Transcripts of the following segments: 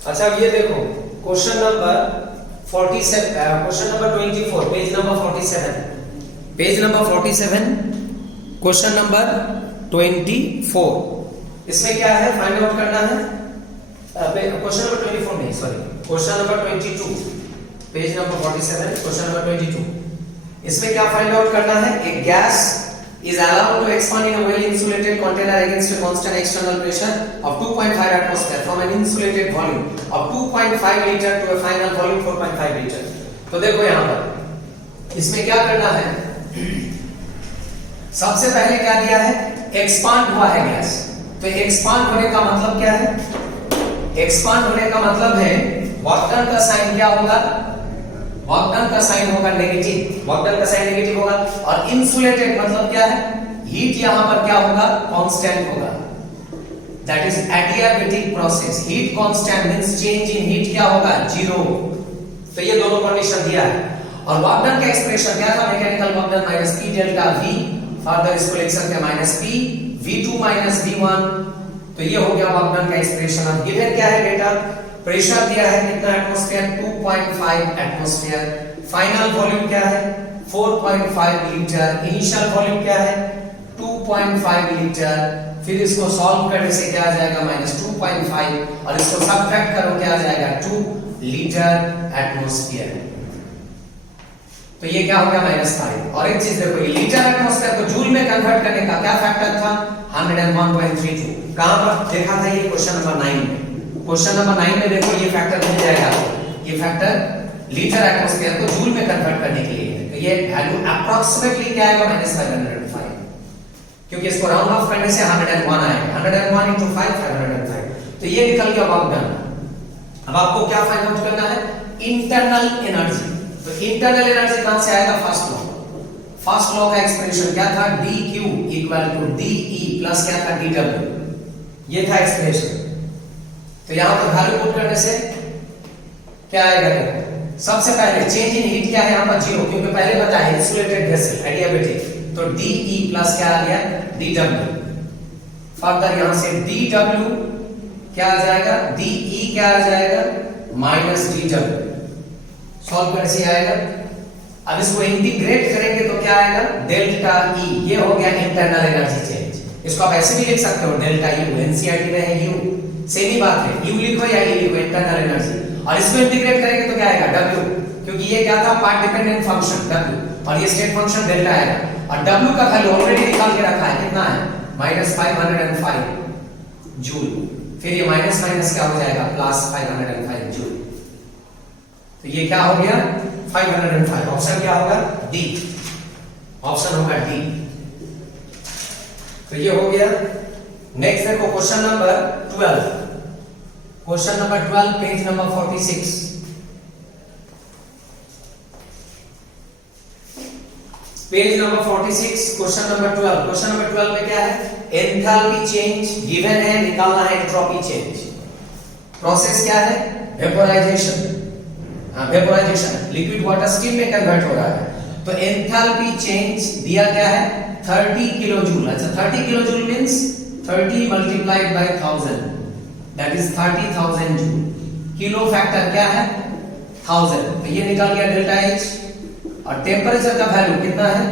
अच्छा अब ये देखो question number 47, question number 24, page number 47, page number 47, question number 24। इसमें क्या है, फाइंड आउट करना है। क्वेश्चन नंबर 24 नहीं, sorry, question number 22, page number 47, question number 22। इसमें क्या फाइंड आउट करना है, एक gas is allowed to expand in a well insulated container against a constant external pressure of 2.5 atmosphere from an insulated volume of 2.5 liter to a final volume 4.5 liter। तो देखो यहां पर इसमें क्या करना है, सबसे पहले क्या दिया है, एक्सपांड हुआ है गैस। तो एक्सपांड होने का मतलब क्या है, एक्सपांड होने का मतलब है वर्क डन का साइन क्या होगा, वर्क डन का साइन होगा नेगेटिव, वर्क डन का साइन नेगेटिव होगा। और इंसुलेटेड मतलब क्या है, हीट यहां पर क्या होगा, कांस्टेंट होगा। That is adiabatic process, heat constant means change in heat क्या होगा, जीरो। तो ये दोनों कंडीशन दिया है। और वर्क डन का एक्सप्रेशन क्या था, mechanical work done minus P delta we, further इसको लिख सकते हैं minus P v2 minus v1। तो ये हो गया वर्क डन का एक्सप्रेशन। अब गिवन क्या है बेटा, प्रेशर दिया है कितना एटमॉस्फेयर, 2.5 एटमॉस्फेयर। फाइनल वॉल्यूम क्या है, 4.5 लीटर। इनिशियल वॉल्यूम क्या है, 2.5 लीटर। फिर इसको सॉल्व करने से क्या आ जाएगा, माइनस 2.5, और इसको सब्ट्रैक्ट करो क्या आ जाएगा, 2 लीटर एटमॉस्फेयर। तो ये क्या हो गया, -5। और एक चीज देखो, ये लीटर एटमॉस्फेयर को जूल में कन्वर्ट करने का क्या फैक्टर था, 101.32। कहां पर देखा था, ये क्वेश्चन नंबर 9 में। क्वेश्चन नंबर 9 में देखो ये फैक्टर मिल जाएगा, ये फैक्टर लीटर एटमॉस्फेयर को जूल में कन्वर्ट करने के लिए है। तो ये वैल्यू अप्रोक्सीमेटली क्या आएगा, -505, क्योंकि इसको राउंड ऑफ करने से 101 आएगा। 101 into 5 505। तो ये निकल गया वर्क डन। अब आपको क्या फाइंड आउट करना है, इंटरनल एनर्जी। तो इंटरनल एनर्जी कहां से आएगा, फर्स्ट लॉ। फर्स्ट लॉ का एक्सप्रेशन क्या था, dq equal to de plus क्या था, dw। ये था एक्सप्रेशन। तो यहां पर वैल्यू पुट करने से क्या आएगा, देखो सबसे पहले चेंज इन हीट क्या है यहां पर, जीरो, क्योंकि पहले बताया इंसुलेटेड वेसल एडियाबैटिक। तो de प्लस क्या आ गया, dw। फर्दर यहां से dw क्या आ जाएगा, de क्या आ जाएगा, माइनस dw। सॉल्व करने से आएगा। अब इसको इंटीग्रेट करेंगे तो क्या आएगा, डेल्टा E। ये हो गया इंटरनल एनर्जी चेंज। इसको आप ऐसे भी लिख सकते हो, डेल्टा U, एनसीईआरटी में है U, सेम ही बात है, U लिखो या E लिखो, इंटरनल एनर्जी। और इसको इंटीग्रेट करेंगे तो क्या आएगा, W, क्योंकि ये क्या था, पार्ट डिपेंडेंट फंक्शन W, और ये स्टेट फंक्शन डेल्टा आएगा। और W का वैल्यू ऑलरेडी निकाल के रखा है, कितना है, -505 जूल। फिर ये माइनस माइनस क्या हो जाएगा, +505 जूल। तो ये क्या हो गया, 505। ऑप्शन क्या होगा, डी, ऑप्शन होगा डी। तो ये हो गया। नेक्स्ट देखो question number 12, question number 12, page number 46, page number 46, question number 12। Question number 12 में क्या है, एंथैल्पी चेंज गिवन है, निकालना है एंट्रोपी चेंज। प्रोसेस क्या है, vaporisation, vaporisation, liquid water steam में कन्वर्ट हो रहा है। तो एंथैल्पी चेंज दिया क्या है, 30 किलो जूल। अच्छा 30 kilo joule means 30 multiplied by 1000, that is 30,000 joule. Kilo factor क्या है, 1000। तो ये निकल गया डेल्टा H। और टेंपरेचर का वैल्यू कितना है,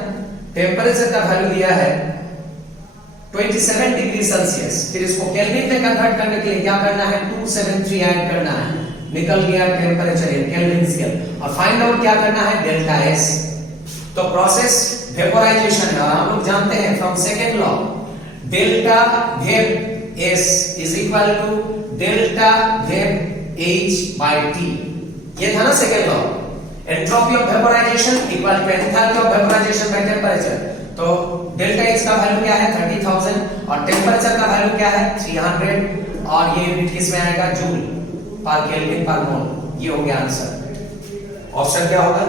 टेंपरेचर का वैल्यू दिया है 27 डिग्री सेल्सियस। फिर इसको केल्विन में कन्वर्ट करने के लिए क्या करना है, 273 ऐड करना है, निकल गया टेंपरेचर इन केल्विन स्केल। और फाइंड आउट क्या करना है, डेल्टा S। तो प्रोसेस वेपोराइजेशन है, और हम लोग जानते हैं from second law, delta vap S is equal to delta vap H by T। ये था ना second law, entropy of vaporisation equal to enthalpy of vaporisation by temperature. तो डेल्टा H का वैल्यू क्या है, 30,000, और टेंपरेचर का वैल्यू क्या है, 300, और ये यूनिट किस में आएगा, जूल पर केल्विन पर मोल। ये हो गया आंसर। ऑप्शन क्या होगा,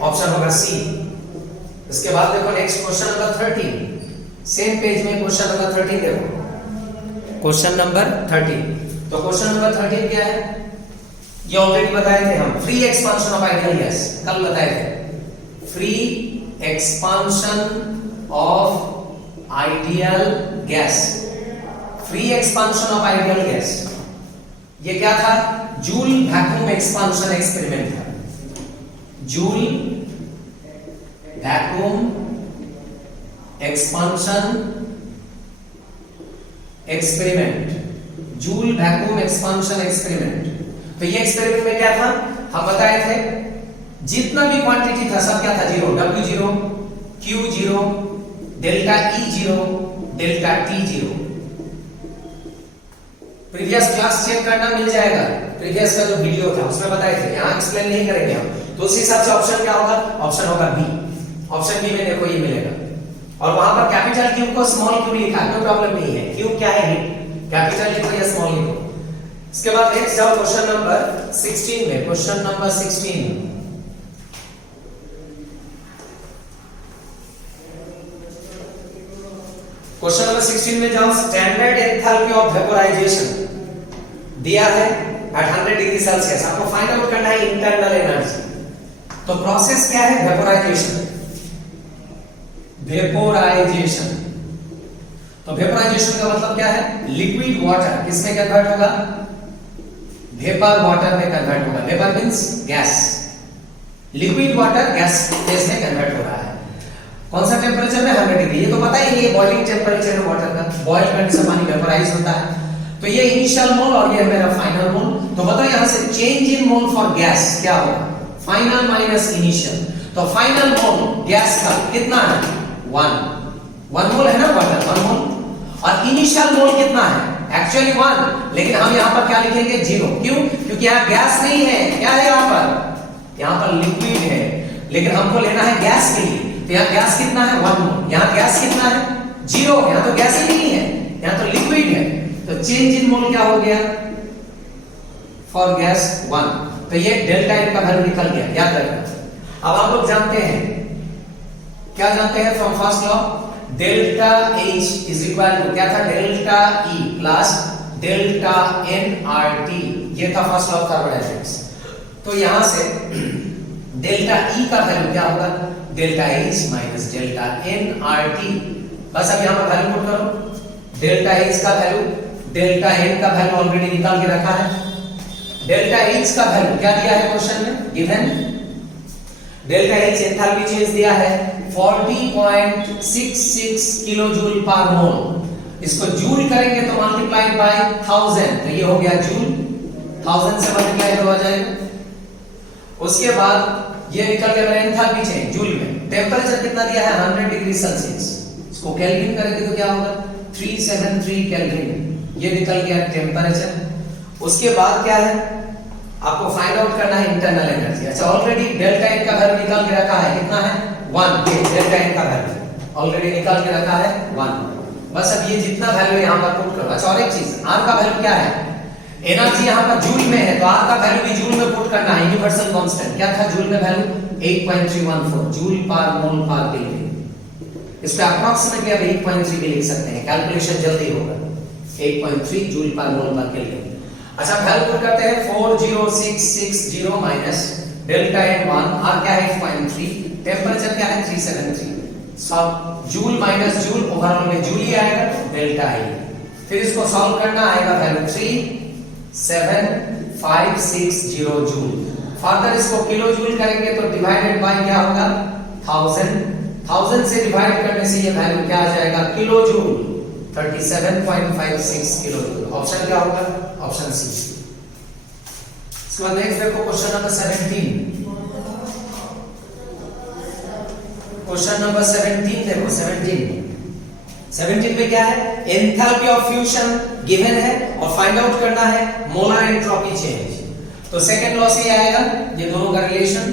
ऑप्शन होगा सी। इसके बाद देखो next question number 13, same page में क्वेश्चन नंबर 13 देखो, क्वेश्चन नंबर 13। तो क्वेश्चन नंबर 13 क्या है, ये ऑलरेडी बताए थे हम, free expansion of ideal gas, कल बताए थे। Free expansion of ideal gas, free expansion of ideal gas. ये क्या था? जूल वैक्यूम एक्सपांशन एक्सपेरिमेंट था। Joule vacuum expansion experiment, joule vacuum expansion experiment. तो ये एक्सपेरिमेंट में क्या था? हम बताए थे जितना भी क्वांटिटी था सब क्या था? Zero. W0, Q0, delta E0, delta T0। Previous class check करना मिल जाएगा, प्रीवियस का जो वीडियो था उसमें बताए थे, यहां एक्सप्लेन नहीं करेंगे हम। तो उस हिसाब से ऑप्शन क्या होगा? ऑप्शन होगा बी। ऑप्शन बी में देखो ये मिलेगा, और वहां पर कैपिटल क्यू को स्मॉल क्यू लिखा है, कोई प्रॉब्लम नहीं है। क्यू क्या है? हिट। कैपिटल लिखो या स्मॉल लिखो। इसके बाद नेक्स्ट जाओ क्वेश्चन नंबर 16 में। क्वेश्चन नंबर 16, क्वेश्चन नंबर 16 में जाओ। स्टैंडर्ड एंथैल्पी ऑफ वेपोराइजेशन दिया है एट 100 डिग्री सेल्सियस। आपको फाइंड आउट करना है इंटरनल एनर्जी। तो प्रोसेस क्या है? वेपोराइजेशन। वेपोराइजेशन, तो वेपोराइजेशन का मतलब क्या है? लिक्विड वाटर किसमें कन्वर्ट होगा? वेपर वाटर में कन्वर्ट होगा। Vapour means gas, liquid water gas phase में कन्वर्ट हो रहा है। कौन सा टेंपरेचर में? 100 डिग्री। ये तो पता ही है, बॉइलिंग टेंपरेचर है वाटर का। बॉइल करने से पानी वेपोराइज होता है। तो ये इनिशियल मोल और ये मेरा फाइनल मोल। तो बताओ यहां से change in mole for gas क्या होगा? Final minus initial. तो फाइनल मोल गैस का कितना है? 1 मोल है ना वाटर, 1 मोल। और इनिशियल मोल कितना है? एक्चुअली 1, लेकिन हम यहां पर क्या लिखेंगे? 0। क्यों? क्योंकि यहां गैस नहीं है। क्या है यहां पर? यहां पर लिक्विड है, लेकिन हमको लेना है गैस के लिए। तो यहां गैस कितना है? 1 मोल। यहां गैस कितना है? 0। यहां तो गैस ही नहीं है, यहां तो लिक्विड है। तो चेंज इन मोल क्या हो गया? For gas 1। तो ये डेल्टा एन का वैल्यू निकल गया, याद रखना। अब आप लोग जानते हैं, क्या जानते हैं from first law? Delta H is equal to क्या था? Delta E plus delta nRT। ये था फर्स्ट लॉ ऑफ थर्मोडायनेमिक्स। तो यहां से डेल्टा E का वैल्यू क्या होगा? Delta H minus delta nRT। बस अब यहां पर वैल्यू पुट करो। डेल्टा H का वैल्यू, डेल्टा n का वैल्यू ऑलरेडी निकाल के रखा है। डेल्टा H का वैल्यू क्या दिया है क्वेश्चन में? Given. Delta H enthalpy change दिया है 40.66 किलो जूल पर मोल। इसको जूल करेंगे तो मल्टीप्लाइड बाय 1000, तो ये हो गया जूल। 1000 से मल्टीप्लाई हो जाएगा। उसके बाद ये निकल गया एंथैल्पी चेंज जूल में। टेंपरेचर कितना दिया है? 100 डिग्री सेल्सियस। इसको केल्विन करेंगे तो क्या होगा? 373 केल्विन। ये निकल गया टेंपरेचर। उसके बाद क्या है? आपको फाइंड आउट करना है इंटरनल एनर्जी। अच्छा, ऑलरेडी डेल्टा एन का वैल्यू निकाल के रखा है, कितना है? 1। ये डेल्टा एन का वैल्यू ऑलरेडी निकाल के रखा है 1। बस अब ये जितना वैल्यू यहां पर पुट करो। अच्छा, और एक चीज, आर का वैल्यू क्या है? एनर्जी यहां पर जूल में है, तो आर का वैल्यू भी जूल में पुट करना है। यूनिवर्सल कांस्टेंट क्या था जूल में वैल्यू? 8.314 जूल पर मोल पर केल्विन। इसको अप्रॉक्सीमेटली आप 8.3 भी लिख सकते हैं, कैलकुलेशन जल्दी होगा। 8.3 जूल पर मोल पर केल्विन। अच्छा, वैल्यू पुट करते हैं 40660 माइनस डेल्टा n1। आर क्या है? 8.3। टेंपरेचर क्या है? 373। सब जूल माइनस जूल, ओवरऑल में जूल ही आएगा, डेल्टा आई। फिर इसको सॉल्व करना आएगा वैल्यू 37560 जूल। फर्दर इसको किलो जूल करेंगे तो डिवाइडेड बाय क्या होगा? 1000 से डिवाइड करने से ये वैल्यू क्या आ जाएगा? Kilo joule. 37.56 kilo joule. Option क्या होगा? Option C. इसके बाद नेक्स्ट देखो क्वेश्चन नंबर 17। क्वेश्चन नंबर 17 देखो। 17 में क्या है? एंथैल्पी ऑफ फ्यूजन गिवन है और फाइंड आउट करना है मोलर एंट्रोपी चेंज। तो सेकंड लॉ से आएगा ये दोनों का रिलेशन।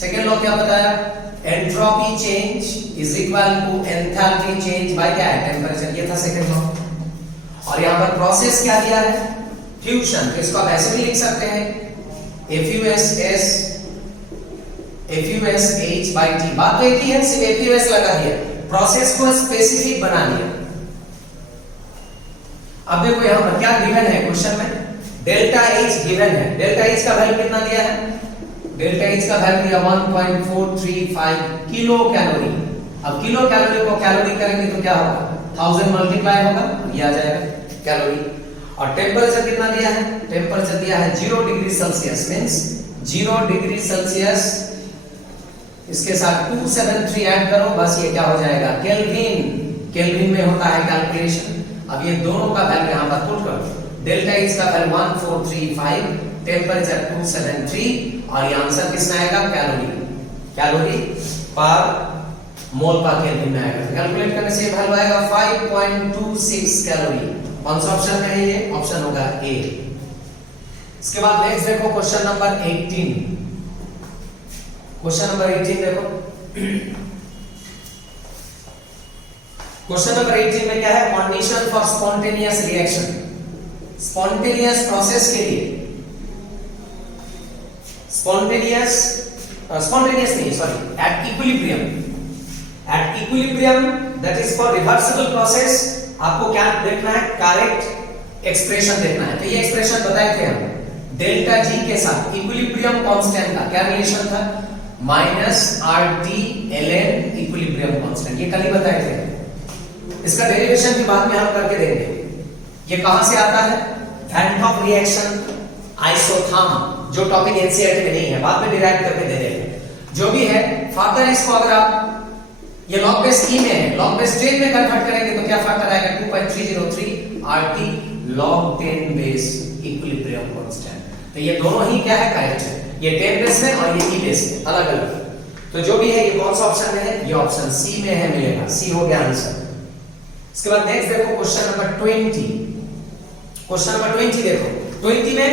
सेकंड लॉ क्या बताया? Entropy change is equal to enthalpy change by क्या है? टेंपरेचर। ये था सेकंड लॉ। और यहां पर प्रोसेस क्या दिया है? फ्यूजन। तो इसको आप ऐसे भी लिख सकते हैं FUSH by T। बात तो एक ही है, सिर्फ FUS लगा दिया, प्रोसेस को स्पेसिफिक बना दिया। अब देखो यहां पर क्या गिवन है क्वेश्चन में? डेल्टा H गिवन है। डेल्टा H का वैल्यू कितना दिया है? डेल्टा H का वैल्यू दिया 1.435 किलो कैलोरी। अब किलो कैलोरी को कैलोरी करेंगे तो क्या होगा? 1000 मल्टीप्लाई होगा, ये आ जाएगा कैलोरी। और टेम्परेचर कितना दिया है, टेम्परेचर दिया है 0 degree Celsius, means 0 degree Celsius, इसके साथ 273 ऐड करो, बस ये क्या हो जाएगा, केल्विन। केल्विन में होता है कैलकुलेशन। अब ये दोनों का वैल्यू यहां पर पुट करो, डेल्टा एच का वैल्यू 1435, टेम्परेचर 273, और ये आंसर किसमें आएगा, कैलोरी, कैलोरी पर मोल पर केल्विन में आएगा। कैलकुलेट करने से वैल्यू आएगा 5.26 कैलोरी। कौन सा ऑप्शन में है ये, ऑप्शन होगा ए। इसके बाद नेक्स्ट देखो क्वेश्चन नंबर 18। क्वेश्चन नंबर 18 देखो। क्वेश्चन नंबर 18 में क्या है, condition for spontaneous reaction. Spontaneous process के लिए, स्पॉन्टेनियस नहीं, sorry, at equilibrium that is for reversible process, आपको क्या देखना है, करेक्ट एक्सप्रेशन देखना है। तो ये एक्सप्रेशन बताए थे हम, डेल्टा जी के साथ इक्विलिब्रियम कांस्टेंट का क्या रिलेशन था, minus RT ln equilibrium constant, ये कल ही बताए थे। इसका डेरिवेशन भी बाद में हम करके देंगे। ये कहां से आता है, वैन हॉफ रिएक्शन, आइसोथर्म, जो टॉपिक एनसीईआरटी में नहीं है, बाद में डिराइव करके दे देंगे। जो भी है फर्दर इसको अगर आप ये लॉग बेस ई में है, लॉग बेस 10 में कन्वर्ट करेंगे तो क्या फैक्टर आएगा, 2.303 RT log 10 base equilibrium constant. तो ये दोनों ही क्या है, करेक्ट है। ये 10 बेस में और ये ई बेस में अलग अलग। तो जो भी है ये कौन सा ऑप्शन में है, ये ऑप्शन सी में है, मिलेगा, सी हो गया आंसर। इसके बाद नेक्स्ट देखो क्वेश्चन नंबर 20। क्वेश्चन नंबर 20 देखो, 20 में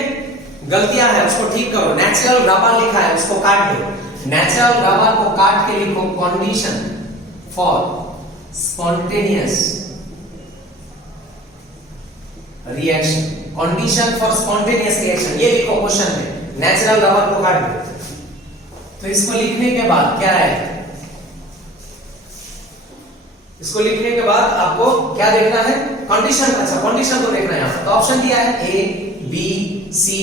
गलतियां है उसको ठीक करो। नेचुरल रबर लिखा है उसको काट दो, नेचुरल रबर को काट के लिखो, condition for spontaneous reaction, condition for spontaneous reaction, ये लिखो क्वेश्चन में, नेचुरल रबर को काट दो। तो इसको लिखने के बाद क्या है, इसको लिखने के बाद आपको क्या देखना है, कंडीशन, अच्छा कंडीशन को देखना है यहां। तो ऑप्शन दिया है ए बी सी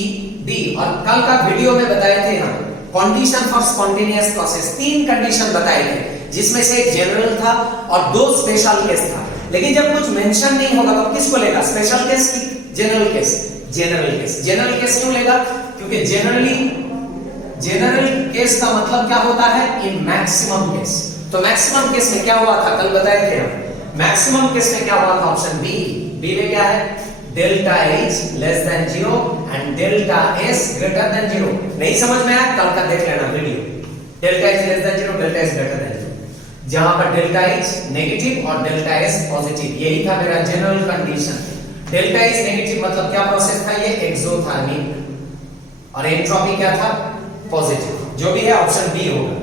डी, और कल का वीडियो में बताए थे हम condition for spontaneous process, 3 condition बताए थे, जिसमें से एक जनरल था और 2 स्पेशल केस था। लेकिन जब कुछ मेंशन नहीं होगा तो किसको लेगा, स्पेशल केस की general case, general case. General case क्यों लेगा, क्योंकि जनरल केस का मतलब क्या होता है, इन मैक्सिमम केस। तो मैक्सिमम केस में क्या हुआ था, कल बताए थे हम, मैक्सिमम केस में क्या हुआ था, ऑप्शन बी। बी में क्या है, delta H less than 0 and delta S greater than 0। नहीं समझ में आया, कल का देख लेना video. Delta H less than 0, delta S greater than 0, जहां पर डेल्टा एच नेगेटिव और डेल्टा एस पॉजिटिव, यही था मेरा general condition. Delta H negative मतलब क्या प्रोसेस था, ये एक्सोथर्मिक, और एंट्रोपी क्या था, पॉजिटिव। जो भी है ऑप्शन बी होगा।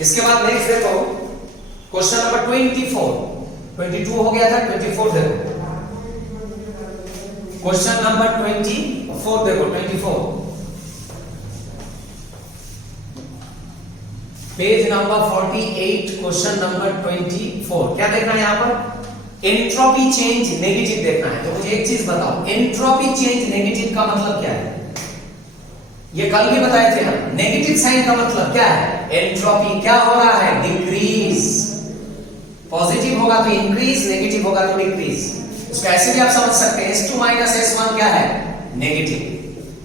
इसके बाद नेक्स्ट देखो क्वेश्चन नंबर 24, 22 हो गया था, 24 देखो, क्वेश्चन नंबर 24 देखो, 24 पेज नंबर 48, क्वेश्चन नंबर 24। क्या देखना है यहां पर, एंट्रोपी चेंज नेगेटिव देखना है। तो मुझे एक चीज बताओ, एंट्रोपी चेंज नेगेटिव का मतलब क्या है, ये कल भी बताए थे हम। नेगेटिव साइन का मतलब क्या है, एंट्रोपी क्या हो रहा है, डिक्रीज। पॉजिटिव होगा तो इंक्रीज, नेगेटिव होगा तो डिक्रीज। उसका ऐसे भी आप समझ सकते हैं, S2 माइनस S1 क्या है, नेगेटिव।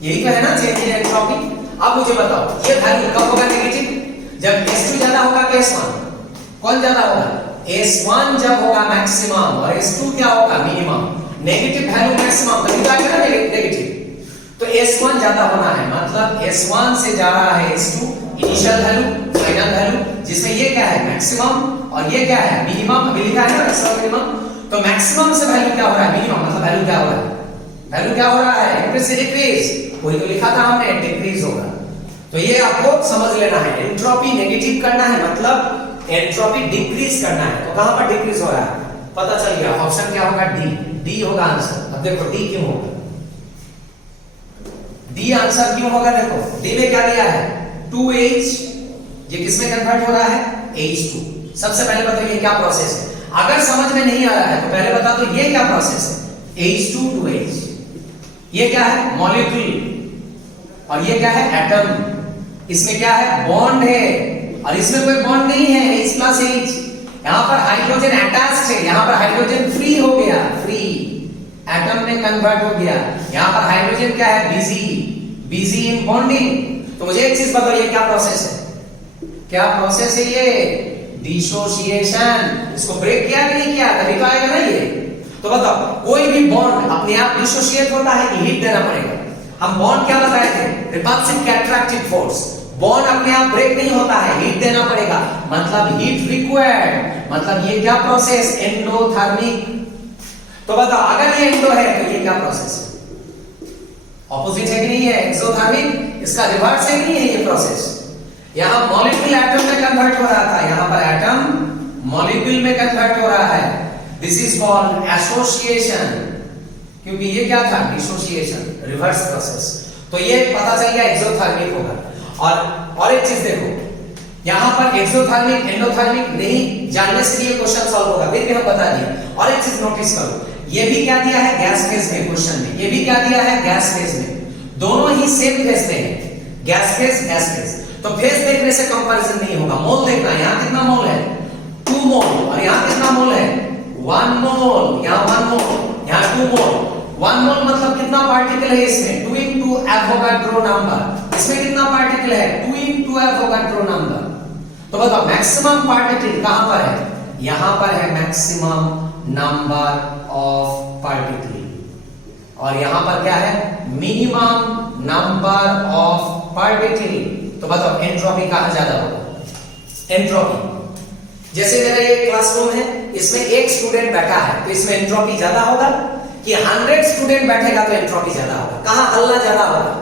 यही तो है ना चेंज इन एंट्रोपी। अब मुझे बताओ ये वैल्यू कब होगा नेगेटिव, जब S2 ज्यादा होगा कि S1, कौन ज्यादा होगा, S1 जब होगा मैक्सिमम, और S2 क्या होगा, मिनिमम। नेगेटिव वैल्यू मैक्सिमम तभी तो आएगा ना नेगेटिव। तो S1 ज्यादा होना है, मतलब S1 से जा रहा है S2, initial value, final value, जिसमें ये क्या है, मैक्सिमम, और ये क्या है, मिनिमम। अभी लिखा है ना मैक्सिमम मिनिमम, तो मैक्सिमम से वैल्यू क्या हो रहा है, मिनिमम, मतलब वैल्यू क्या हो रहा है, वैल्यू क्या हो रहा है, इंक्रीज से डिक्रीज। कोई तो लिखा था हमने, डिक्रीज होगा। तो ये आपको समझ लेना है, एंट्रोपी नेगेटिव करना है मतलब एंट्रोपी डिक्रीज करना है। तो कहां पर डिक्रीज हो रहा है, पता चल गया, ऑप्शन क्या होगा, डी। डी होगा आंसर। अब देखो डी क्यों होगा, डी आंसर क्यों होगा, देखो डी में क्या दिया है, 2H, ये किसमें कन्वर्ट हो रहा है, H2। सबसे पहले बताइए क्या प्रोसेस है, अगर समझ में नहीं आ रहा है तो पहले बता दो ये क्या प्रोसेस है, H2 to H। ये क्या है, मॉलिक्यूल, और ये क्या है, एटम। इसमें क्या है, बॉन्ड है, और इसमें कोई बॉन्ड नहीं है, H+H। यहां पर हाइड्रोजन अटैच्ड है, यहां पर हाइड्रोजन फ्री हो गया, फ्री। एटम में कन्वर्ट हो गया। यहाँ पर हाइड्रोजन क्या है, बिजी इन बॉन्डिंग। तो मुझे एक चीज बताओ, ये क्या प्रोसेस है, क्या प्रोसेस है ये, डिसोसिएशन। इसको ब्रेक किया कि नहीं किया, तभी तो आएगा ना ये। तो बताओ, कोई भी बॉन्ड अपने आप डिसोसिएट होता है कि हीट देना पड़ेगा? हम बॉन्ड क्या बताए थे, रिपल्सिव क्या अट्रैक्टिव फोर्स। बॉन्ड अपने आप ब्रेक नहीं होता है, हीट देना पड़ेगा, मतलब हीट रिक्वायर्ड। मतलब ये क्या प्रोसेस, एंडोथर्मिक। तो बताओ, अगर ये एंडो है तो ये क्या प्रोसेस है, ऑपोजिट है कि नहीं है, एक्सोथर्मिक। इसका रिवर्स है कि नहीं है ये प्रोसेस। यहां मॉलिक्यूल एटम में कन्वर्ट हो रहा था, यहां पर एटम मॉलिक्यूल में कन्वर्ट हो रहा है। दिस इज कॉल्ड एसोसिएशन, क्योंकि ये क्या था, डिसोसिएशन, रिवर्स प्रोसेस। तो ये पता चल गया एक्सोथर्मिक होगा। और एक चीज देखो, यहां पर एक्सोथर्मिक एंडोथर्मिक नहीं जानने से ये क्वेश्चन सॉल्व होगा, फिर भी हम बता दिए। और एक चीज नोटिस करो, ये भी क्या दिया है, गैस फेज में क्वेश्चन में, ये भी क्या दिया है, गैस फेज में। दोनों ही सेम फेज में है, गैस फेज। तो फेज देखने से कंपैरिजन नहीं होगा, मोल देखना है। यहां कितना मोल है, 2 मोल, और यहां कितना मोल है, 1 मोल। यहां 1 मोल, यहां 2 मोल। 1 मोल मतलब कितना पार्टिकल है इसमें, 2 into एवोगाड्रो नंबर। इसमें कितना पार्टिकल है, 2 into एवोगाड्रो नंबर। तो बताओ, मैक्सिमम पार्टिकल कहां पर है, यहां पर है मैक्सिमम नंबर ऑफ पार्टिकल, और यहां पर क्या है, मिनिमम नंबर ऑफ पार्टिकल। तो बताओ, एंट्रोपी कहां ज्यादा होगा, एंट्रोपी। जैसे मेरा ये क्लासरूम है, इसमें एक स्टूडेंट बैठा है, तो इसमें एंट्रोपी ज्यादा होगा कि 100 स्टूडेंट बैठेगा तो एंट्रोपी ज्यादा होगा। कहां हल्ला ज्यादा होगा,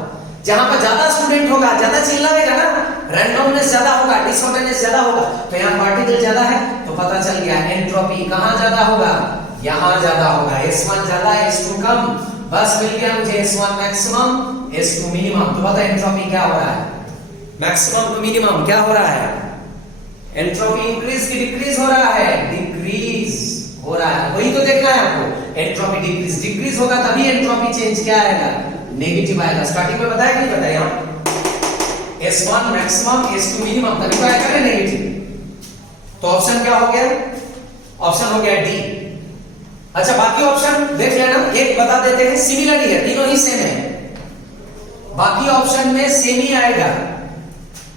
जहां पर ज्यादा स्टूडेंट होगा, ज्यादा चिल्लाएगा ना, रैंडमनेस ज्यादा होगा, डिसऑर्डरनेस ज्यादा होगा, तो यहां पार्टिकल ज्यादा है, तो पता चल गया एंट्रोपी कहां ज्यादा होगा, यहां ज्यादा होगा। S1 ज्यादा, S2 कम, बस मिल गया मुझे S1 मैक्सिमम, S2 मिनिमम। तो बताओ एंट्रोपी क्या हो रहा है, मैक्सिमम टू मिनिमम क्या हो रहा है, एंट्रोपी इंक्रीज की डिक्रीज हो रहा है, डिक्रीज हो रहा है। वही तो देखना है आपको, एंट्रोपी डिक्रीज होगा तभी एंट्रोपी चेंज क्या आएगा, नेगेटिव आएगा। स्टार्टिंग में बताया कि नहीं बताया, S1 मैक्सिमम, S2 मिनिमम, तभी तो आएगा नेगेटिव। तो ऑप्शन क्या हो गया, ऑप्शन हो गया डी। अच्छा, बाकी ऑप्शन देख लेना, एक बता देते हैं, सिमिलर ही है, तीनों ही सेम है। बाकी ऑप्शन में सेम ही आएगा,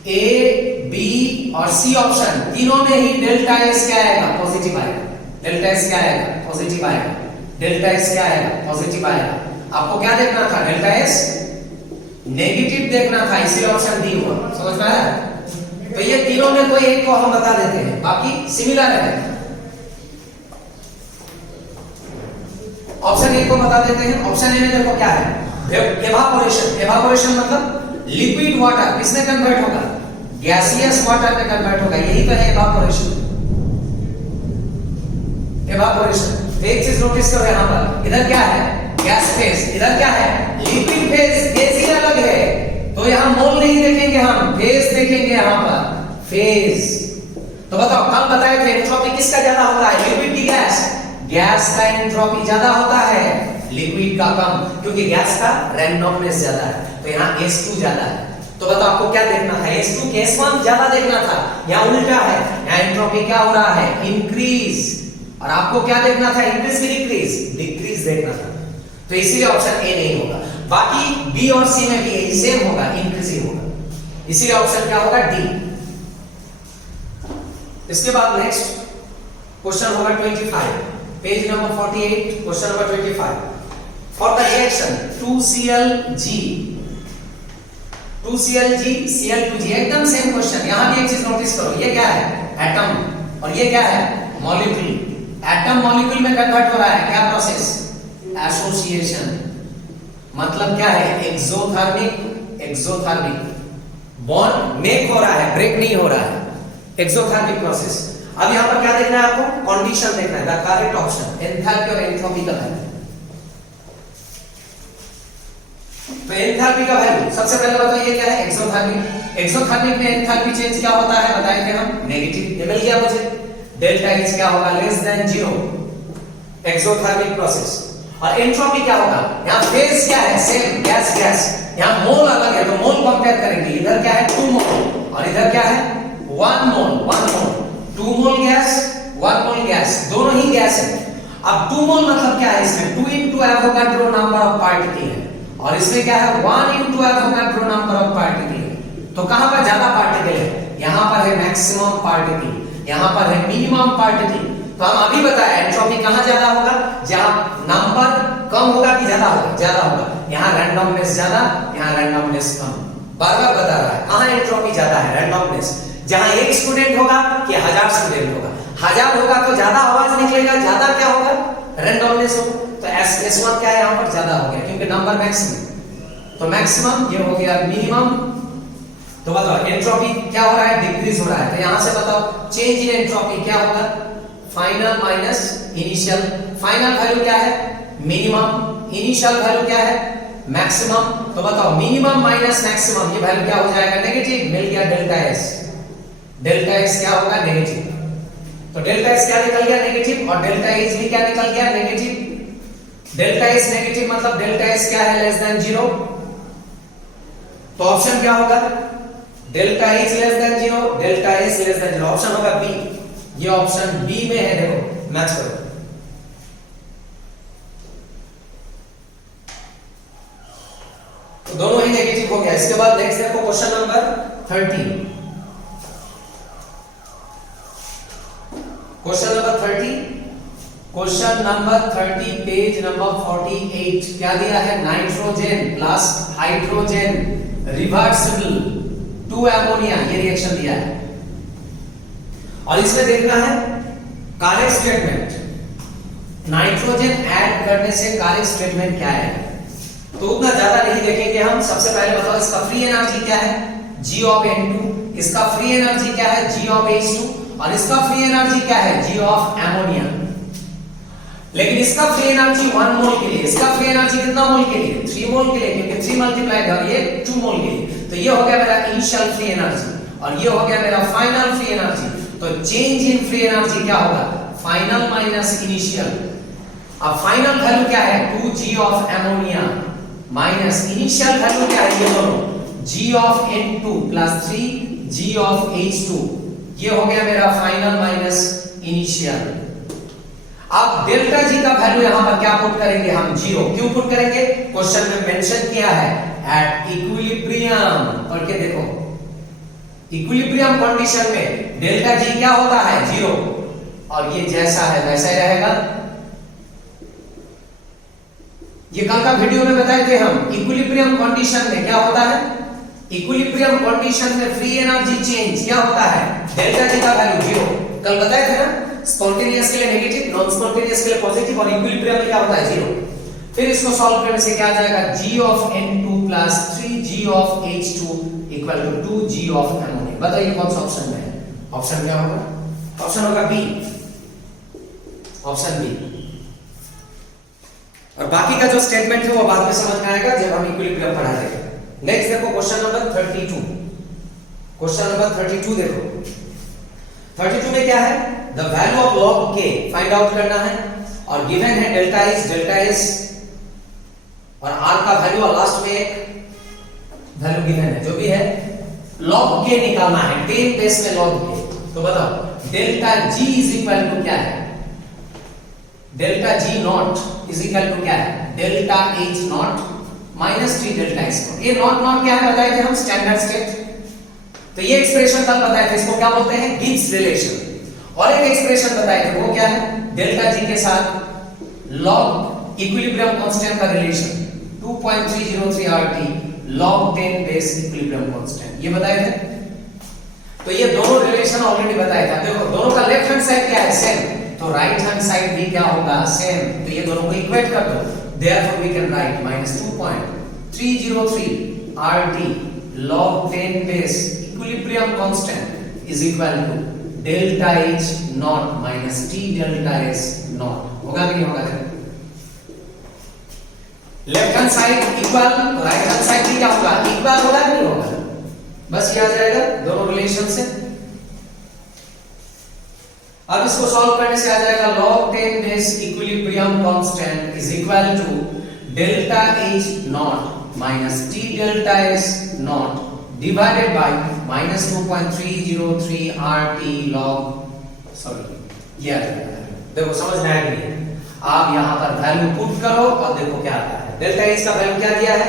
ए, बी और सी ऑप्शन, तीनों में ही डेल्टा एस क्या आएगा, पॉजिटिव आएगा। डेल्टा एस क्या आएगा, पॉजिटिव आएगा। डेल्टा एस क्या आएगा, पॉजिटिव आएगा। आपको क्या देखना था, डेल्टा एस नेगेटिव देखना था, इसलिए ऑप्शन डी हुआ। समझ में आया? तो ये तीनों में कोई एक को हम बता देते हैं, बाकी सिमिलर है। ऑप्शन ए को बता देते हैं। ऑप्शन ए में देखो क्या है, एवापोरेशन। एवापोरेशन मतलब लिक्विड वाटर किसमें कन्वर्ट होगा, गैसियस वाटर में कन्वर्ट होगा, यही तो है एवापोरेशन। एवापोरेशन। एक चीज नोटिस करो, यहां पर इधर क्या है, गैस फेज, इधर क्या है, लिक्विड फेज। फेज ही अलग है, तो यहां मोल नहीं देखेंगे हम, फेज देखेंगे यहां पर, फेज। तो बताओ, कल बताए थे एंट्रोपी किसका ज्यादा होता है, लिक्विड की गैस। गैस का एंट्रोपी ज्यादा होता है, लिक्विड का कम, क्योंकि गैस का रैंडमनेस ज्यादा है। तो यहाँ S2 ज्यादा है। तो बताओ आपको क्या देखना था, S2 के S1 ज्यादा देखना था, यहाँ उल्टा है। यहाँ एंट्रोपी क्या हो रहा है, इंक्रीज, और आपको क्या देखना था, इंक्रीज की डिक्रीज, डिक्रीज देखना था। तो इसीलिए ऑप्शन ए नहीं होगा। बाकी बी और सी में भी सेम होगा, इंक्रीजिंग होगा, इसीलिए ऑप्शन क्या होगा, डी। इसके बाद नेक्स्ट क्वेश्चन होगा 25, page number 48, question number 25। For the reaction 2Cl(G), 2Cl(G), Cl2G, एकदम सेम क्वेश्चन। यहां भी एक चीज नोटिस करो, ये क्या है, एटम, और ये क्या है, मॉलिक्यूल। एटम मॉलिक्यूल में कन्वर्ट हो रहा है, क्या प्रोसेस, एसोसिएशन। मतलब क्या है, एक्सोथर्मिक। एक्सोथर्मिक बॉन्ड मेक हो रहा है, ब्रेक नहीं हो रहा है, एक्सोथर्मिक प्रोसेस। अब यहां पर क्या देखना है आपको, कंडीशन देखना है, द करेक्ट ऑप्शन, एंथैल्पी और एंट्रोपी का वैल्यू। तो एंथैल्पी का वैल्यू सबसे पहले बताओ, ये क्या है, एक्सोथर्मिक। एक्सोथर्मिक में एंथैल्पी चेंज क्या होता है, बताएंगे हम, नेगेटिव। ये मिल गया मुझे। डेल्टा एच क्या होगा, लेस देन 0, एक्सोथर्मिक प्रोसेस। और एंट्रोपी क्या होगा, यहां फेज क्या है, सेम, गैस गैस। यहां मोल अलग है, तो मोल कंपेयर करेंगे। इधर क्या है, 2 मोल, और इधर क्या है, 1 मोल। 1 मोल, 2 मोल गैस, 1 मोल गैस, दोनों ही गैस है। अब 2 मोल मतलब क्या है, इसमें 2 into Avogadro number of particle है और इसमें क्या है 1 into Avogadro number of particle है। तो कहां पर ज्यादा पार्टिकल है? यहां पर है मैक्सिमम पार्टिकल, यहां पर है मिनिमम पार्टिकल। तो हम अभी बताया एंट्रोपी कहां ज्यादा होगा? जहां नंबर कम होगा कि ज्यादा होगा? ज्यादा होगा। यहां रैंडमनेस ज्यादा, यहां रैंडमनेस कम। बार-बार बता रहा है कहां एंट्रोपी ज्यादा है? रैंडमनेस। जहां एक स्टूडेंट होगा कि 1000 स्टूडेंट होगा, 1000 होगा तो ज्यादा आवाज निकलेगा, ज्यादा क्या होगा? रैंडमनेस होगा। तो S1 क्या है यहां पर? ज्यादा हो गया क्योंकि नंबर मैक्सिमम। तो मैक्सिमम ये हो गया मिनिमम। तो बताओ एंट्रोपी क्या हो रहा है? डिक्रीज हो रहा है। तो यहां से बताओ चेंज इन एंट्रोपी क्या होगा? Final minus initial. Final value क्या है? मिनिमम। इनिशियल वैल्यू क्या है? मैक्सिमम। तो बताओ मिनिमम माइनस मैक्सिमम ये वैल्यू क्या हो जाएगा? नेगेटिव। मिल गया डेल्टा एस। डेल्टा एस क्या होगा? नेगेटिव। तो डेल्टा एस क्या निकल गया? नेगेटिव। और डेल्टा एच भी क्या निकल गया? नेगेटिव। डेल्टा एस नेगेटिव मतलब डेल्टा एस क्या है? Less than 0। तो ऑप्शन क्या होगा? Delta H less than 0, delta S less than 0। Option होगा बी। ये ऑप्शन बी में है। देखो मैच करो। तो दोनों ही नेगेटिव हो गया। इसके बाद नेक्स्ट देखो question number 30। Question number 30, question number 30 page number 48 क्या दिया है? Nitrogen plus hydrogen reversible to ammonia ये रिएक्शन दिया है और इसमें देखना है करेक्ट स्टेटमेंट। नाइट्रोजन ऐड करने से करेक्ट स्टेटमेंट क्या है? तो उतना ज्यादा नहीं देखेंगे हम। सबसे पहले बताओ इसका फ्री एनर्जी क्या है? G of N2। इसका फ्री एनर्जी क्या है? G of H2। और इसका फ्री एनर्जी क्या है? G of ammonia. लेकिन इसका फ्री एनर्जी 1 मोल के लिए, इसका फ्री एनर्जी कितना मोल के लिए? 3 मोल के लिए, क्योंकि 3 मल्टीप्लाइड और ये 2 मोल के लिए। तो ये हो गया मेरा इनिशियल फ्री एनर्जी और ये हो गया मेरा फाइनल फ्री एनर्जी। तो चेंज इन फ्री एनर्जी क्या होगा? Final minus initial. अब फाइनल वैल्यू क्या है? 2G of ammonia minus initial value क्या है? ये दोनों G of N2 plus 3G of H2। ये हो गया मेरा फाइनल माइनस इनिशियल। अब डेल्टा जी का वैल्यू यहां पर क्या पुट करेंगे हम? 0। क्यों पुट करेंगे? क्वेश्चन में मेंशन किया है एट इक्विलिब्रियम। पढ़ के देखो, इक्विलिब्रियम कंडीशन में डेल्टा जी क्या होता है? 0। और ये जैसा है वैसा ही रहेगा। ये कल का वीडियो में बताए थे हम। इक्विलिब्रियम कंडीशन में क्या होता है? इक्विलिब्रियम कंडीशन में फ्री एनर्जी चेंज क्या होता है? डेल्टा जी का वैल्यू 0। कल बताए थे ना? स्पॉन्टेनियस के लिए नेगेटिव, नॉन स्पॉन्टेनियस के लिए पॉजिटिव और इक्विलिब्रियम में क्या होता है? 0। फिर इसको सॉल्व करने से क्या आ जाएगा? G of N2 plus 3G of H2 equal to 2G of ammonia. बताइए कौन सा ऑप्शन में है? ऑप्शन क्या होगा? ऑप्शन होगा बी। Option B. और बाकी का जो स्टेटमेंट है वो बाद में समझ में आएगा जब हम इक्विलिब्रियम पढ़ा देंगे। नेक्स्ट देखो क्वेश्चन नंबर 32। क्वेश्चन नंबर 32 देखो। 32 में क्या है? The value of log k find out करना है और गिवन है डेल्टा एस और r का वैल्यू और लास्ट में एक वैल्यू गिवन है जो भी है। log k निकालना है 10 बेस में log k। तो बताओ delta g is equal to क्या है? Delta g naught is equal to क्या है? Delta h naught minus 3 delta x naught. ये नॉट नॉट क्या है बताए थे हम? Standard state. तो ये एक्सप्रेशन कल बताए थे, इसको क्या बोलते हैं? Gibbs relation. और एक एक्सप्रेशन बताए थे वो क्या है? डेल्टा जी के साथ लॉग इक्विलिब्रियम कांस्टेंट का relation 2.303 RT log 10 base equilibrium constant, ये बताए थे। तो ये दोनों रिलेशन ऑलरेडी बताया था। देखो दोनों का लेफ्ट हैंड साइड क्या है? सेम। तो राइट हैंड साइड भी क्या होगा? सेम। तो ये दोनों को इक्वेट कर दो। Therefore we can write -2.303 RT log 10 base equilibrium constant is equal to delta H naught minus T delta S naught. होगा कि नहीं होगा? Left hand side equal, right hand side भी क्या होगा? इक्वल होगा कि नहीं होगा? बस ये आ जाएगा दोनों रिलेशन से। अब इसको सॉल्व करने से आ जाएगा log 10 base equilibrium constant is equal to delta H naught minus T delta S naught divided by -2.303 RT log, sorry ये आ जाएगा। देखो समझ में आया कि नहीं? आप यहां पर वैल्यू पुट करो और देखो क्या आता है। डेल्टा एच का वैल्यू क्या दिया है,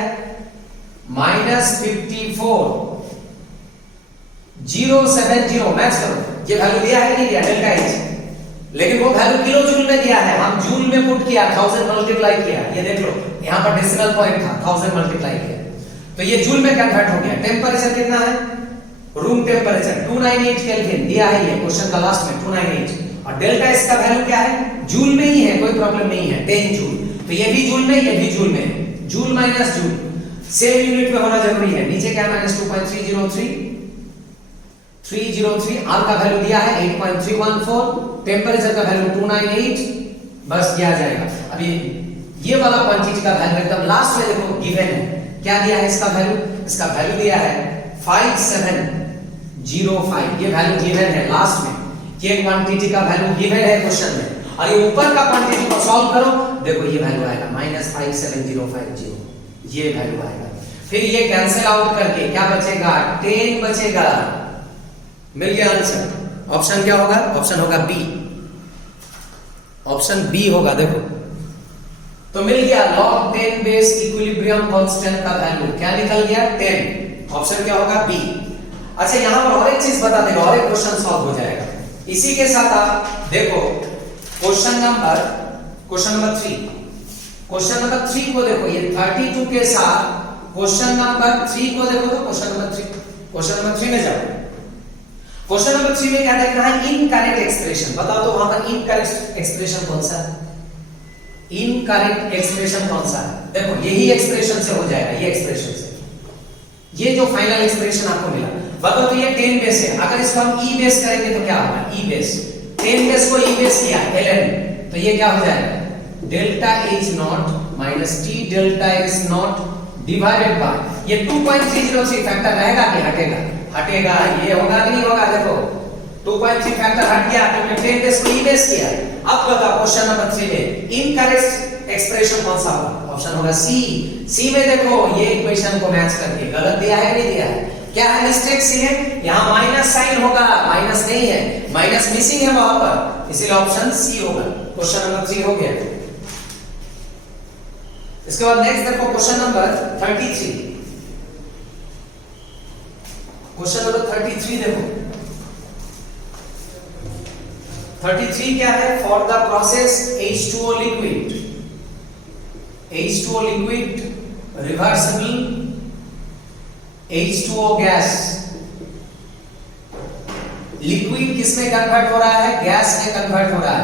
-54,070। मैच करो, ये वैल्यू दिया है कि नहीं दिया डेल्टा एच, लेकिन वो वैल्यू किलो जूल में दिया है, हम जूल में पुट किया, 1000 मल्टीप्लाई किया। ये देख लो यहां पर डेसिमल पॉइंट था, 1000 मल्टीप्लाई किया तो ये जूल में कन्वर्ट हो गया। टेंपरेचर कितना है, रूम टेंपरेचर 298 केल्विन दिया है, ये क्वेश्चन का लास्ट में 298। और डेल्टा एच का वैल्यू क्या है, जूल में ही है, कोई प्रॉब्लम नहीं है, 10 जूल। तो ये भी जूल में, ये भी जूल में, joule minus joule same unit में होना जरूरी है। नीचे क्या -2.303 आर का वैल्यू दिया है 8.314, टेंपरेचर का वैल्यू 298, बस किया जाएगा। अभी ये वाला क्वांटिटी का वैल्यू एकदम लास्ट में देखो गिवन है, क्या दिया है इसका वैल्यू, इसका वैल्यू दिया है 5705। ये वैल्यू गिवन है लास्ट में, ये क्वांटिटी का वैल्यू गिवन है क्वेश्चन में। और ये ऊपर का क्वांटिटी को सॉल्व करो, देखो ये वैल्यू आएगा -57050, ये वैल्यू आएगा। फिर ये कैंसिल आउट करके क्या बचेगा, 10 बचेगा। मिल गया आंसर। ऑप्शन क्या होगा, ऑप्शन होगा बी, ऑप्शन बी होगा। देखो तो मिल गया log 10 बेस इक्विलिब्रियम कांस्टेंट का वैल्यू क्या निकल गया, 10। ऑप्शन क्या होगा, बी। अच्छा यहां पर और एक चीज बता देगा, और एक क्वेश्चन सॉल्व हो जाएगा इसी के साथ। आप देखो क्वेश्चन नंबर 3, क्वेश्चन नंबर 3 को देखो, ये 32 के साथ क्वेश्चन नंबर 3 को देखो। तो क्वेश्चन नंबर 3 में जाओ। क्वेश्चन नंबर 3 में क्या देखना है, इनकरेक्ट एक्सप्रेशन। बताओ तो वहां पर इनकरेक्ट एक्सप्रेशन कौन सा है, इनकरेक्ट एक्सप्रेशन कौन सा है। देखो यही एक्सप्रेशन से हो जाएगा, ये एक्सप्रेशन से, ये जो फाइनल एक्सप्रेशन आपको मिला। बताओ तो ये 10 बेस है, अगर इसको हम ई बेस करेंगे तो क्या होगा, ई बेस। 10 बेस को ई बेस किया ln, तो ये क्या हो जाएगा, delta H not minus T delta H not divided by, ये 2.303 फैक्टर रहेगा कि हटेगा, हटेगा। ये होगा कि नहीं होगा, देखो 2.3 फैक्टर हट गया क्योंकि 10 बेस को ई बेस किया। अब बताओ क्वेश्चन नंबर 3 में इनकरेक्ट एक्सप्रेशन कौन सा होगा, ऑप्शन होगा सी। सी में देखो ये इक्वेशन को मैच करके गलत दिया है, नहीं दिया है, क्या है मिस्टेक सी है, यहां माइनस साइन होगा, माइनस नहीं है, माइनस मिसिंग है वहां पर, इसीलिए ऑप्शन सी होगा। क्वेश्चन नंबर 3 हो गया। इसके बाद नेक्स्ट देखो क्वेश्चन नंबर 33, क्वेश्चन नंबर 33 देखो। 33 क्या है, for the process H2O liquid reversible H2O gas, liquid किसमें कन्वर्ट हो रहा है, गैस में कन्वर्ट हो रहा है,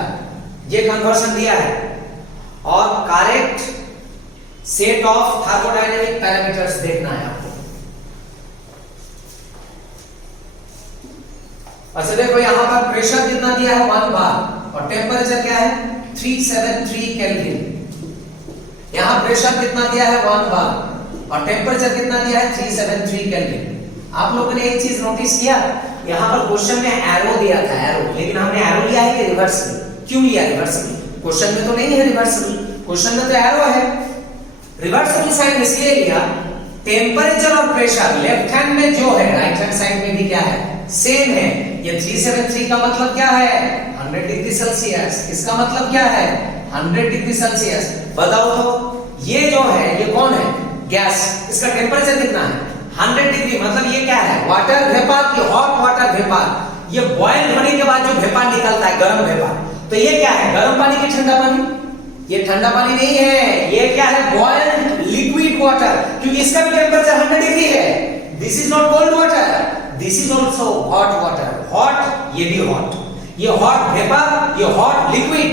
ये कन्वर्शन दिया है। और correct set of thermodynamic parameters देखना है आपको। अच्छा देखो यहां पर प्रेशर कितना दिया है 1 बार, और टेम्परेचर क्या है 373 केल्विन। यहां प्रेशर कितना दिया है 1 बार, और टेम्परेचर कितना दिया है 373 केल्विन। आप लोगों ने एक चीज नोटिस किया, यहां पर क्वेश्चन में एरो दिया था, एरो, लेकिन हमने एरो लिया है कि रिवर्सिबल। क्यों लिया रिवर्सिबल, क्वेश्चन में तो नहीं है रिवर्सिबल, क्वेश्चन में तो एरो है। रिवर्सिबल साइन इसलिए लिया, टेम्परेचर और प्रेशर लेफ्ट हैंड में जो है राइट हैंड साइड में भी क्या है, सेम है। ये 373 का मतलब क्या है, 100 डिग्री सेल्सियस। इसका मतलब क्या है, 100 डिग्री सेल्सियस। बताओ तो ये जो है ये कौन है, गैस, इसका टेम्परेचर कितना है 100 डिग्री, मतलब ये क्या है, वाटर वेपर की हॉट वाटर वेपर। ये बॉयल होने के बाद जो वेपर निकलता है, गर्म वेपर, तो ये क्या है, गर्म पानी की ठंडा पानी। ये ठंडा पानी नहीं है, ये क्या है, बॉइल्ड लिक्विड वाटर, क्योंकि इसका भी टेम्परेचर 100 डिग्री है। This is not cold water, this is also hot water. Hot, ये भी हॉट, ये हॉट वेपर, ये हॉट लिक्विड।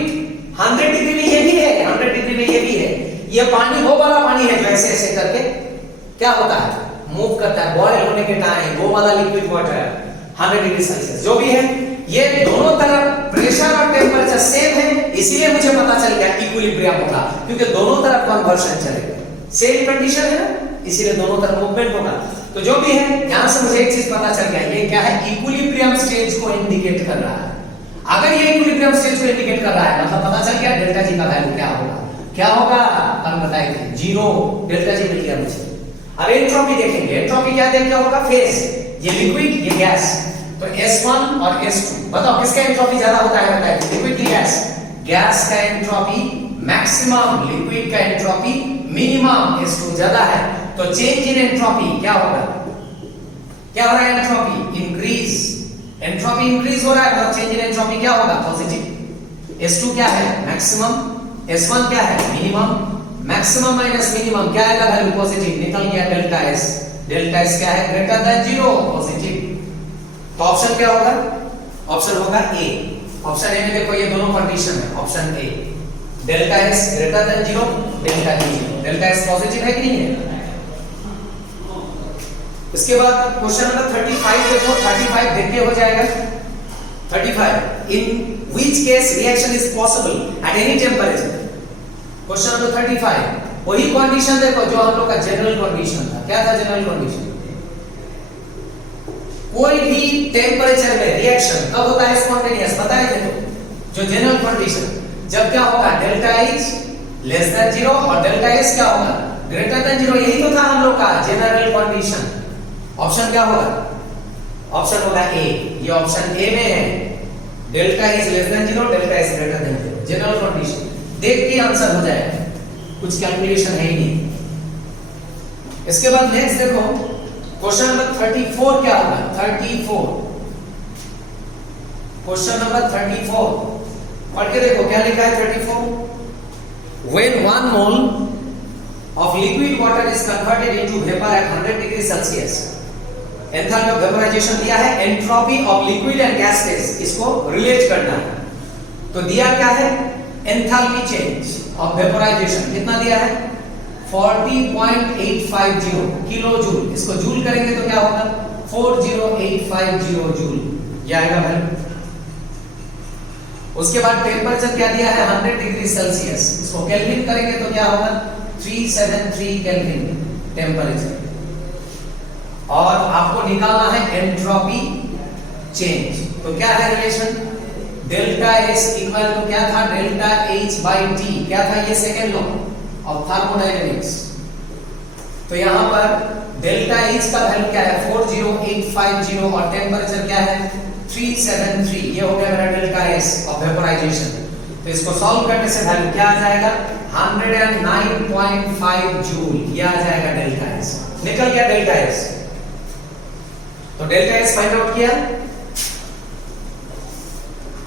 100 डिग्री में ये भी है, 100 डिग्री में ये भी है। ये पानी वो वाला पानी है जो ऐसे ऐसे करके क्या होता है, मूव करता है बॉयल होने के टाइम, वो वाला लिक्विड वाटर 100 डिग्री सेल्सियस। जो भी है, ये दोनों तरफ प्रेशर और टेम्परेचर सेम है, इसीलिए मुझे पता चल गया इक्विलिब्रियम होगा, क्योंकि दोनों तरफ कन्वर्शन चलेगा, सेम कंडीशन है ना, इसीलिए दोनों तरफ मूवमेंट होगा। तो जो भी है, यहां से मुझे एक चीज पता चल गया, ये क्या है, इक्विलिब्रियम स्टेज को इंडिकेट कर रहा है। अगर ये इक्विलिब्रियम स्टेज को इंडिकेट कर रहा है, मतलब पता चल गया डेल्टा जी का वैल्यू क्या होगा, क्या होगा, हम बताए थे 0, डेल्टा जी मिल गया मुझे। अब एंट्रोपी देखेंगे, एंट्रोपी क्या देखना होगा, फेज, ये लिक्विड, ये गैस, तो S1 और S2, बताओ किसका एंट्रोपी ज्यादा होता है, बताइए, लिक्विड की गैस, गैस का एंट्रोपी मैक्सिमम लिक्विड का एंट्रोपी मिनिमम S2 ज्यादा है, तो चेंज इन एंट्रोपी क्या होगा? क्या हो रहा है? एंट्रोपी इंक्रीज, एंट्रोपी इंक्रीज हो रहा है, मतलब चेंज इन एंट्रोपी क्या होगा? पॉजिटिव। S2 क्या है? मैक्सिमम, S1 क्या है? मिनिमम। मैक्सिमम माइनस मिनिमम क्या आएगा? वैल्यू पॉजिटिव, निकल गया डेल्टा S। डेल्टा S क्या है? Greater than 0, positive. तो ऑप्शन क्या होगा? ऑप्शन होगा ए। ऑप्शन ए में देखो ये दोनों कंडीशन है, option A delta S greater than 0, delta E 0। Delta S positive है कि नहीं है? इसके बाद क्वेश्चन नंबर 35 देखो, 35 देख के हो जाएगा। 35 in which case reaction is possible at any temperature. Question number 35 वही कंडीशन देखो जो हम लोग का जनरल कंडीशन था। क्या था जनरल कंडीशन? कोई भी टेंपरेचर में रिएक्शन कब होता है? स्पॉन्टेनियस। पता है देखो जो जनरल कंडीशन जब क्या होगा? डेल्टा H लेस देन 0 और डेल्टा S क्या होगा? Greater than 0। यही तो था हम लोग का जनरल कंडीशन। ऑप्शन क्या होगा? ऑप्शन होगा ए। ये ऑप्शन ए में है, delta H less than 0, delta S greater than 0, general condition. देख के आंसर हो जाएगा, कुछ कैलकुलेशन है ही नहीं। इसके बाद नेक्स्ट देखो क्वेश्चन नंबर 34 क्या होगा? 34 क्वेश्चन नंबर 34 पढ़ के देखो क्या लिखा है। 34 when 1 mole of liquid water is converted into vapor at 100 degree Celsius, enthalpy of vaporisation दिया है, entropy of liquid and gas phase इसको रिलेट करना है। तो दिया क्या है? एंथैल्पी चेंज ऑफ वेपोराइजेशन कितना दिया है? 40.850 किलो जूल। इसको जूल करेंगे तो क्या होगा? 40850 जूल, ये आएगा वैल्यू। उसके बाद टेंपरेचर क्या दिया है? 100 डिग्री सेल्सियस। इसको केल्विन करेंगे तो क्या होगा? 373 केल्विन टेंपरेचर। और आपको निकालना है एंट्रोपी चेंज। तो क्या है relation? Delta S equal to क्या था? Delta H by T। क्या था? ये सेकेंड लॉ ऑफ थर्मोडायनेमिक्स। तो यहां पर डेल्टा H का वैल्यू क्या है? 40850 और टेंपरेचर क्या है? 373। ये हो गया मेरा डेल्टा S ऑफ वेपोराइजेशन। तो इसको सॉल्व करने से वैल्यू क्या आ जाएगा? 109.5 जूल, ये आ जाएगा डेल्टा S। निकल गया डेल्टा S। तो डेल्टा S फाइंड आउट किया।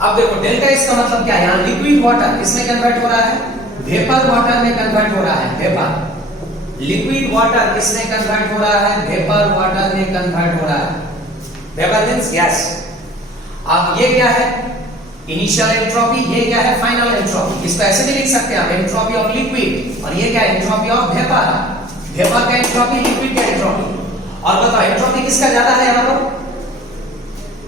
अब देखो डेल्टा S का मतलब क्या है? यहां लिक्विड वाटर किसमें कन्वर्ट हो रहा है? वेपर वाटर में कन्वर्ट हो रहा है। वेपर लिक्विड वाटर किसमें कन्वर्ट हो रहा है? वेपर वाटर में कन्वर्ट हो रहा है। Vapour means gas. अब ये क्या है? Initial entropy. ये क्या है? Final entropy. इसको ऐसे भी लिख सकते हैं आप, एंट्रोपी ऑफ लिक्विड। और ये क्या है? Entropy of vapour. वेपर का एंट्रोपी, लिक्विड का एंट्रोपी। और बताओ एंट्रोपी किसका ज्यादा है यहां पर?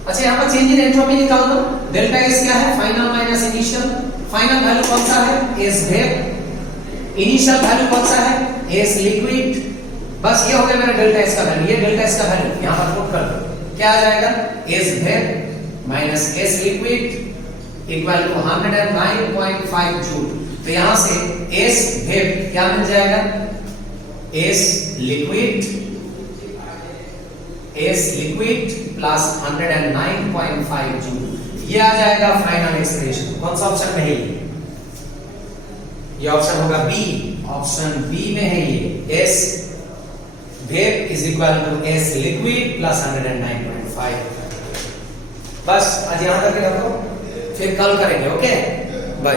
अच्छा यहां पर चेंज इन एंट्रोपी निकाल दो। डेल्टा S क्या है? Final minus initial. Final value कौन सा है? S वेप। इनिशियल वैल्यू कौन सा है? S liquid. बस ये हो गया मेरा डेल्टा S का वैल्यू। ये डेल्टा S का वैल्यू यहां पर पुट कर दो। क्या आ जाएगा? S vap minus S liquid equal to 109.5 joule. तो यहां से S वेप क्या मिल जाएगा? S लिक्विड प्लस 109.5 जूल, ये आ जाएगा फाइनल एक्सप्रेशन। कौन सा ऑप्शन में है ये ऑप्शन होगा बी। ऑप्शन बी में है ये S vap is equal to S liquid plus 109.5। बस आज यहां तक रखो, फिर कल करेंगे। Okay bye.